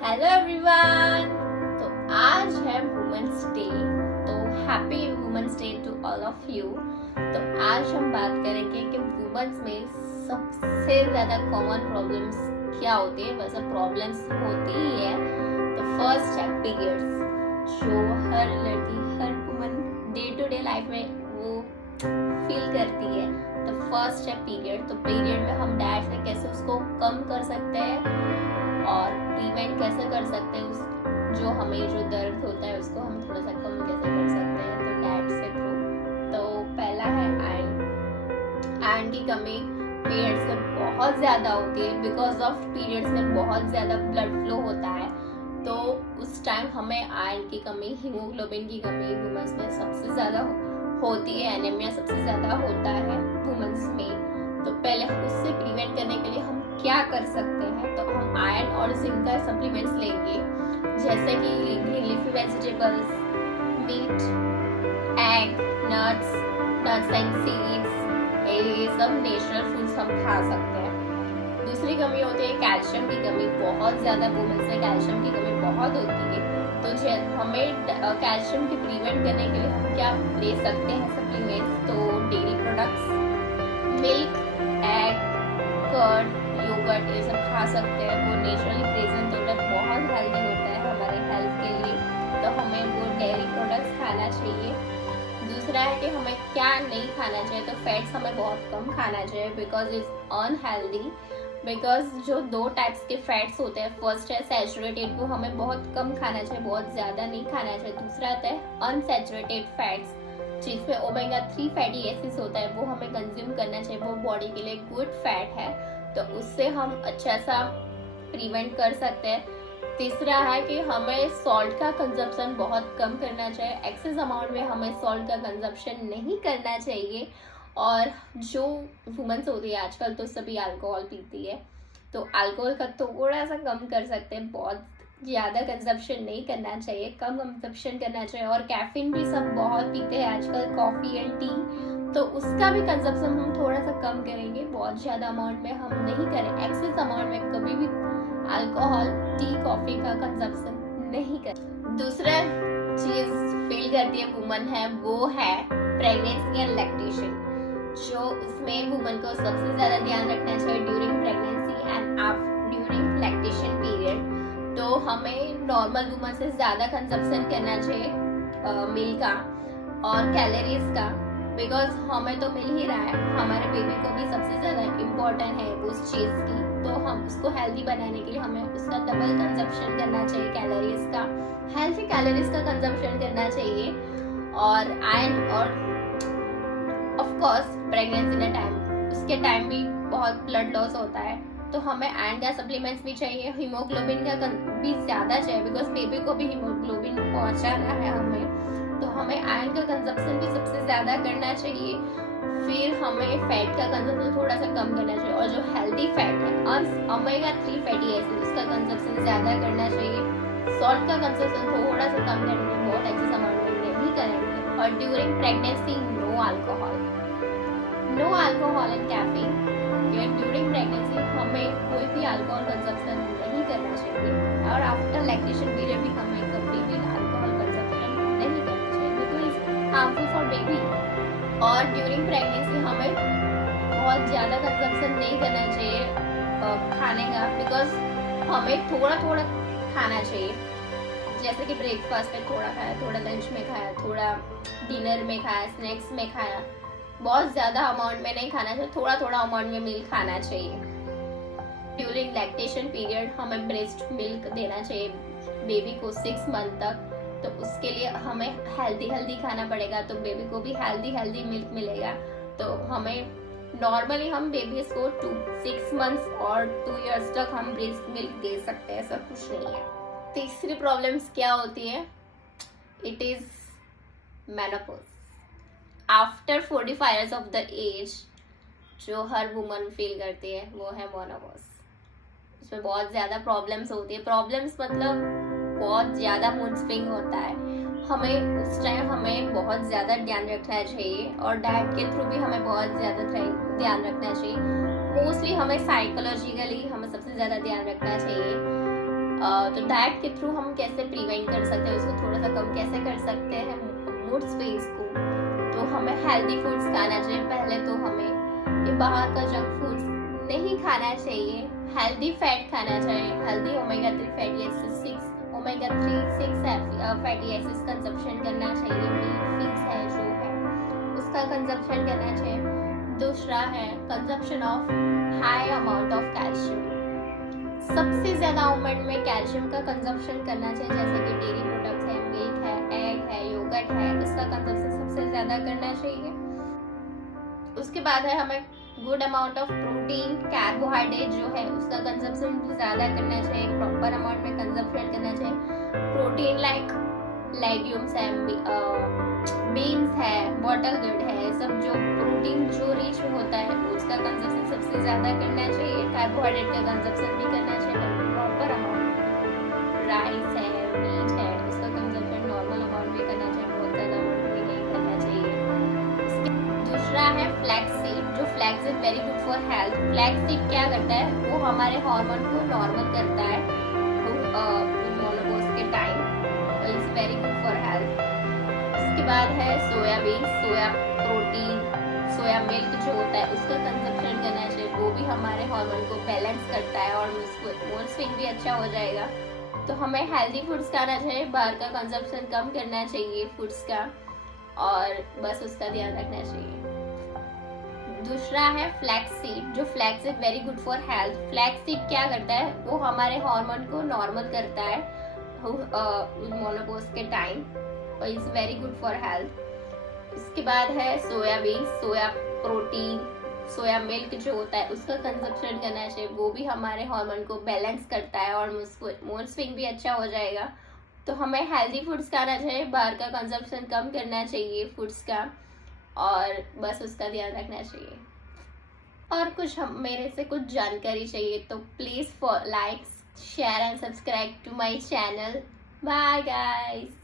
Hello everyone. तो आज है वुमेन्स डे, तो happy women's day to all of you. तो आज हम बात करेंगे कि वुमेन्स में सबसे ज़्यादा कॉमन प्रॉब्लम्स क्या होती है। वैसे प्रॉब्लम्स होती ही है। तो फर्स्ट है पीरियड्स, जो हर लड़की हर woman day to day life में वो फील करती है। तो फर्स्ट है पीरियड। तो पीरियड में हम डाइट से कैसे उसको कम कर सकते हैं और प्रिवेंट कैसे कर सकते हैं, उस जो हमें जो दर्द होता है उसको हम थोड़ा सा कम कैसे कर सकते हैं, तो डाइट से थ्रू। तो पहला है आयरन। आयरन की कमी पीरियड्स में बहुत ज़्यादा होती है। बिकॉज ऑफ पीरियड्स में बहुत ज़्यादा ब्लड फ्लो होता है, तो उस टाइम हमें आयरन की कमी, हीमोग्लोबिन की कमी वुमेन्स में सबसे ज़्यादा होती है। एनीमिया सबसे ज़्यादा होता है वुमेन्स में। तो पहले उससे प्रिवेंट करने के लिए हम क्या कर सकते हैं, तो हम आयरन और जिंक का सप्लीमेंट्स लेंगे, जैसे कि leafy vegetables, meat, egg, nuts and seeds, ये सब नेचुरल फूड्स हम खा सकते हैं। दूसरी कमी होती है कैल्शियम की कमी। बहुत ज़्यादा वुमेन्स में कैल्शियम की कमी बहुत होती है। तो हमें कैल्शियम की प्रिवेंट करने के लिए हम क्या ले सकते हैं सप्लीमेंट्स, तो dairy products, milk, egg, curd, yoghurt, ये सब खा सकते हैं। वो नेचुरली प्रेजेंट होता है, बहुत हेल्दी होता है हमारे हेल्थ के लिए। तो हमें वो डेयरी प्रोडक्ट्स खाना चाहिए। दूसरा है कि हमें क्या नहीं खाना चाहिए, तो फैट्स हमें बहुत कम खाना चाहिए बिकॉज इट्स अनहेल्दी। बिकॉज जो दो टाइप्स के फैट्स होते हैं, फर्स्ट है सैचुरेटेड, वो हमें बहुत कम खाना चाहिए, बहुत ज़्यादा नहीं खाना चाहिए। दूसरा आता है अनसैचुरेटेड फैट्स, जिसमें ओमेगा 3 फैटी एसिड्स होता है, वो हमें कंज्यूम करना चाहिए। वो बॉडी के लिए गुड फैट है, तो उससे हम अच्छा सा प्रिवेंट कर सकते हैं। तीसरा है कि हमें सॉल्ट का कंजप्शन बहुत कम करना चाहिए। एक्सेस अमाउंट में हमें सॉल्ट का कंजप्शन नहीं करना चाहिए। और जो वुमेन्स होती है आजकल, तो सभी अल्कोहल पीती है, तो अल्कोहल का थोड़ा सा कम कर सकते हैं। बहुत ज़्यादा कंजप्शन नहीं करना चाहिए, कम कंजप्शन करना चाहिए। और कैफीन भी सब बहुत पीते हैं आजकल, कॉफ़ी एंड टी, तो उसका भी कंजप्शन हम थोड़ा सा कम करेंगे। बहुत ज़्यादा अमाउंट में हम नहीं करें। एक्सेस अमाउंट में कभी भी अल्कोहल, टी, कॉफ़ी का कंजप्शन नहीं करें। दूसरा चीज़ फील करती है वुमन है, वो है प्रेगनेंसी एंड लैक्टेशन। जो उसमें वुमन को सबसे ज़्यादा ध्यान रखना चाहिए during pregnancy and during lactation period. तो हमें नॉर्मल वुमन से ज़्यादा कंजप्शन करना चाहिए मिल्क का और कैलोरीज का। बिकॉज हमें तो मिल ही रहा है, हमारे बेबी को भी सबसे ज़्यादा इम्पोर्टेंट है उस चीज़ की। तो हम उसको हेल्दी बनाने के लिए हमें उसका डबल कंजप्शन करना चाहिए, कैलोरीज का, हेल्थी कैलोरीज का कंजप्शन करना चाहिए। और आयरन और ऑफ कोर्स प्रेगनेंसी के टाइम, उसके टाइम भी बहुत ब्लड लॉस होता है, तो हमें आयरन का सप्लीमेंट्स भी चाहिए। हीमोग्लोबिन का भी ज़्यादा चाहिए, बिकॉज बेबी को भी हीमोग्लोबिन पहुंचाना है हमें, तो हमें आयरन का कंजप्शन भी सबसे ज़्यादा करना चाहिए। फिर हमें फैट का कंजप्शन थोड़ा सा कम करना चाहिए। और जो हेल्दी फैट है ओमेगा 3 फैटी एसिड, उसका कंजप्शन ज़्यादा करना चाहिए। सॉल्ट का कंजप्शन थोड़ा सा कम करेंगे, बहुत एक्सेस अमाउंट में नहीं करेंगे। और during pregnancy no alcohol and caffeine. During pregnancy हमें कोई भी अल्कोहल कंजप्शन नहीं करना चाहिए। और आफ्टर लैक्टेशन पीरियड भी हमें कभी भी अल्कोहल कंजप्शन नहीं करना चाहिए, बिकॉज हार्मफुल फॉर बेबी। और ड्यूरिंग प्रेगनेंसी हमें बहुत ज़्यादा कंजप्शन नहीं करना चाहिए खाने का, बिकॉज हमें थोड़ा थोड़ा खाना चाहिए। जैसे कि ब्रेकफास्ट में थोड़ा खाया, थोड़ा लंच में खाया, थोड़ा डिनर में खाया, स्नैक्स में खाया। बहुत ज़्यादा अमाउंट में नहीं खाना चाहिए, थोड़ा थोड़ा अमाउंट में मिल्क खाना चाहिए। ड्यूरिंग लैक्टेशन पीरियड हमें ब्रेस्ट मिल्क देना चाहिए बेबी को 6 मंथ तक। तो उसके लिए हमें हेल्दी खाना पड़ेगा, तो बेबी को भी हेल्दी मिल्क मिलेगा। तो हमें नॉर्मली हम बेबीज को 6 मंथ्स और 2 इयर्स तक हम ब्रेस्ट मिल्क दे सकते हैं, ऐसा कुछ नहीं है। तीसरी प्रॉब्लम्स क्या होती है, it is menopause. After 45 years of the age जो हर वुमन फील करती है, वो है मेनोपॉज। उसमें बहुत ज़्यादा प्रॉब्लम्स होती है। प्रॉब्लम्स मतलब बहुत ज़्यादा मूड स्विंग होता है। हमें उस टाइम हमें बहुत ज़्यादा ध्यान रखना चाहिए, और डाइट के थ्रू भी हमें बहुत ज़्यादा ध्यान रखना चाहिए। मोस्टली हमें साइकोलॉजिकली हमें सबसे ज़्यादा ध्यान रखना चाहिए। तो डाइट के थ्रू हम कैसे प्रिवेंट कर सकते हैं, उसको थोड़ा सा कम कैसे कर सकते हैं मूड स्विंग्स को। तो हमें हेल्दी फूड्स खाना चाहिए। पहले तो हमें कि बाहर का जंक फूड्स नहीं खाना चाहिए, हेल्दी फैट खाना चाहिए, healthy omega 3 fatty acids 6 omega 3 6 fatty acids consumption करना चाहिए। मीट फिश है जो है उसका कंजप्शन करना चाहिए। दूसरा है consumption of high amount of calcium. सबसे ज्यादा अमाउंट में कैल्शियम का कंजप्शन करना चाहिए, जैसे कि डेयरी प्रोडक्ट्स है, मिल्क है, एग है, योगर्ट है, इसका कंजप्शन सबसे ज्यादा करना चाहिए। उसके बाद है हमें good amount of protein, carbohydrate जो है उसका कंजप्शन भी ज्यादा करना चाहिए, प्रॉपर अमाउंट में कंजप्शन करना चाहिए। प्रोटीन लाइक लेग्यूम्स है, बीन्स है, बॉटल गुड है, सब जो प्रोटीन जो रिच होता है उसका कंजप्शन सबसे ज्यादा करना चाहिए। कार्बोहाइड्रेट का कंजप्शन भी करना चाहिए प्रॉपर अमाउंट। राइस है, मीट है, उसका कंजप्शन नॉर्मल अमाउंट भी करना चाहिए, बहुत ज्यादा अमाउंट भी नहीं करना चाहिए। दूसरा है फ्लैक्स सीड, जो flax is very good for health. Flax seed क्या करता है, वो हमारे हार्मोन को नॉर्मल करता है मेनोपॉज के time, it's very good for health. उसके बाद है soybean, soya protein, soya milk जो होता है उसका कंजप्शन करना चाहिए, वो भी हमारे हार्मोन को बैलेंस करता है और मूड स्विंग भी अच्छा हो जाएगा। तो हमें हेल्दी फूड्स खाना चाहिए, बाहर का कंजप्शन कम करना चाहिए फूड्स का, और बस उसका ध्यान रखना चाहिए। दूसरा है फ्लैक्स सीड, जो flax is very good for health. Flax seed क्या करता है, वो हमारे हार्मोन को नॉर्मल करता है मेनोपॉज के टाइम, और is very good for health. उसके बाद है soybean, soya protein, soya milk जो होता है उसका कंजप्शन करना चाहिए, वो भी हमारे हार्मोन को बैलेंस करता है और मूड स्विंग भी अच्छा हो जाएगा। तो हमें हेल्दी फूड्स खाना चाहिए, बाहर का कंजप्शन कम करना चाहिए फूड्स का, और बस उसका ध्यान रखना चाहिए। और कुछ हम मेरे से कुछ जानकारी चाहिए तो please like, share and subscribe to my channel. Bye guys.